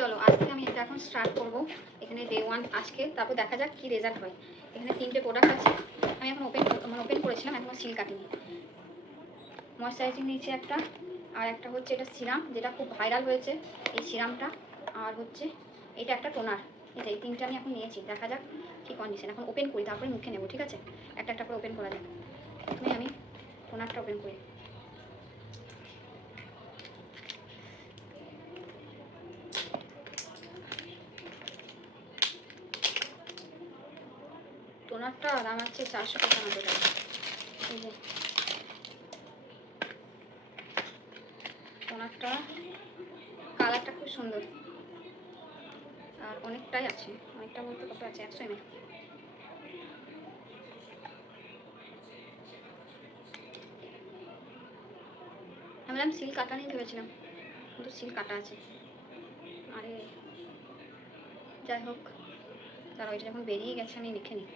চলো আজকে আমি এটা এখন স্টার্ট করব। এখানে ডে 1 আজকে, তারপর দেখা যাক কি রেজাল্ট হয়। এখানে 3টে প্রোডাক্ট আছে, আমি এখন ওপেন করেছিলাম, এখনও সিল কাটিনি। ময়শ্চারাইজিং নিয়েছি একটা, আর একটা হচ্ছে এটা সিরাম, যেটা খুব ভাইরাল হয়েছে এই সিরামটা, আর হচ্ছে এটা একটা টোনার। এই 3টে আমি এখন নিয়েছি, দেখা যাক কি কন্ডিশন। এখন ওপেন করি, তারপরে মুখে নেব, ঠিক আছে? একটা একটা করে ওপেন করা যাক। প্রথমে আমি টোনারটা ওপেন করি। টোনারটা দাম আছে 495 টাকা। এই যে টোনারটা, কালারটা খুব সুন্দর, আর অনেকটাই আছে। অনেকটা বলতে কত আছে, 100 ml। আমি বললাম সিল কাটা নিয়ে ভেবেছিলাম, কিন্তু সিল কাটা আছে। আরে যাই হোক, তারা ওইটা যখন বেরিয়ে গেছে আমি লিখে নিই।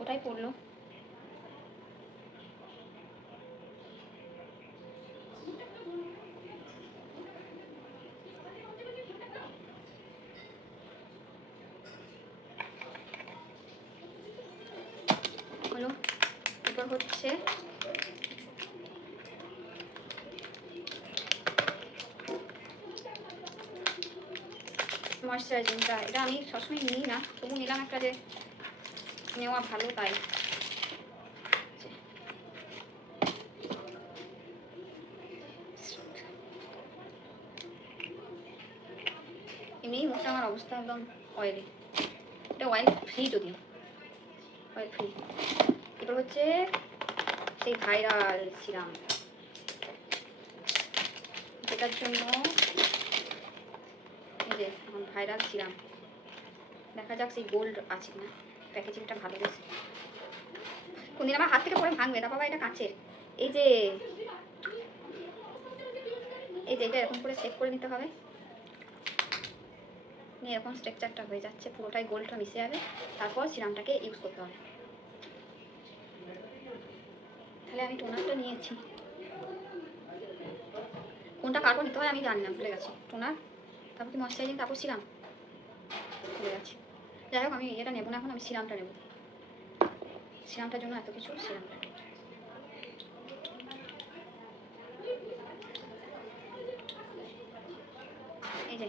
ওটাই পড়লো। হলো, এরপর হচ্ছে ময়শ্চারাইজিংটা। এটা আমি সবসময় নিই না, তবু নিলাম একটা, যে নেওয়া ভালো তাই। এমনি মুখটা আমার অবস্থা একদম অয়েলি। এটা অয়েল ফ্রি, যদিও অয়েল ফ্রি। এরপর হচ্ছে সেই ভাইরাল সিরাম, যেটার জন্য এই যে এখন ভাইরাল সিরাম। দেখা যাক সেই গোল্ড আছে কিনা, প্যাকেজিংটা ভালো বেশি। কোনদিন আমার হাত থেকে পরে ভাঙবে না বাবা, এটা কাঁচের। এই যে এটা এরকম করে সেট করে নিতে হবে, নিয়ে এরকম স্ট্রাকচারটা হয়ে যাচ্ছে, পুরোটাই গোল্ডটা মিশে যাবে। তারপর সিরামটাকে ইউজ করতে হবে। তাহলে আমি টোনারটা নিয়েছি, কোনটা কারণ নিতে হয় আমি জানি না, ভুলে গেছি। টোনার, তারপর কি ময়শ্চারাইজিং, তারপর সিরাম, ভুলে গেছি। যাই হোক, আমি এটা নেবো না এখন, আমি সিরামটা নেব। সিরামটার জন্য এত কিছু, সিরামটা। এই যে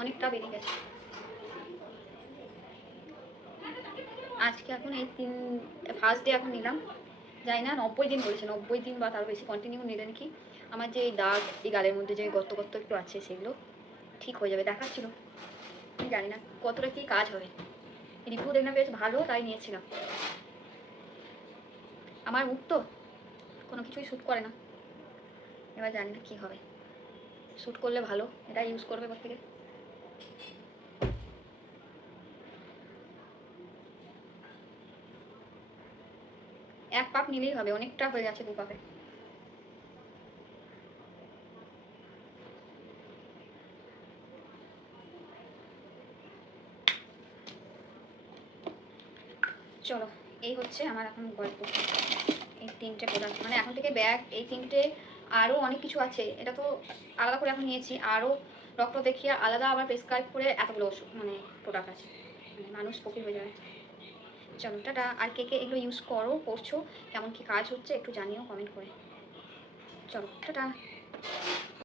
অনেকটা বেরিয়ে গেছে আজকে। এখন এই ফার্স্ট ডে এখন নিলাম, যাই না 90 দিন বলেছে, 90 দিন বা তারও বেশি কন্টিনিউ নিলেন কি আমার যে এই দাগ, এই গালের মধ্যে যে গর্ত গর্ত একটু আছে, সেগুলো ঠিক হয়ে যাবে দেখাচ্ছিল। আমি জানি না কতটা কি কাজ হবে, রিভিউ দেখলাম বেশ ভালো, তাই নিয়েছিলাম। আমার মুখ তো কোনো কিছুই শ্যুট করে না, এবার জানি না কী হবে। শ্যুট করলে ভালো, এটা ইউজ করবে এবার থেকে। এক পাপ নিলেই হবে, অনেকটা হয়ে গেছে 2 পাপে। চলো, এই হচ্ছে আমার এখন গল্প। এই 3টে প্রোডাক্ট, মানে এখন থেকে ব্যাগ, এই 3টে, আরও অনেক কিছু আছে। এটা তো আলাদা করে এখন নিয়েছি, আরও ডক্টর দেখিয়ে আলাদা আবার প্রেসক্রাইব করে এতগুলো ওষুধ, মানে প্রোডাক্ট আছে, মানে মানুষ ফকির হয়ে যাবে। চলো টাটা। আর কে কে এগুলো ইউজ করছো, কেমন কি কাজ হচ্ছে একটু জানিও কমেন্ট করে। চলো টাটা।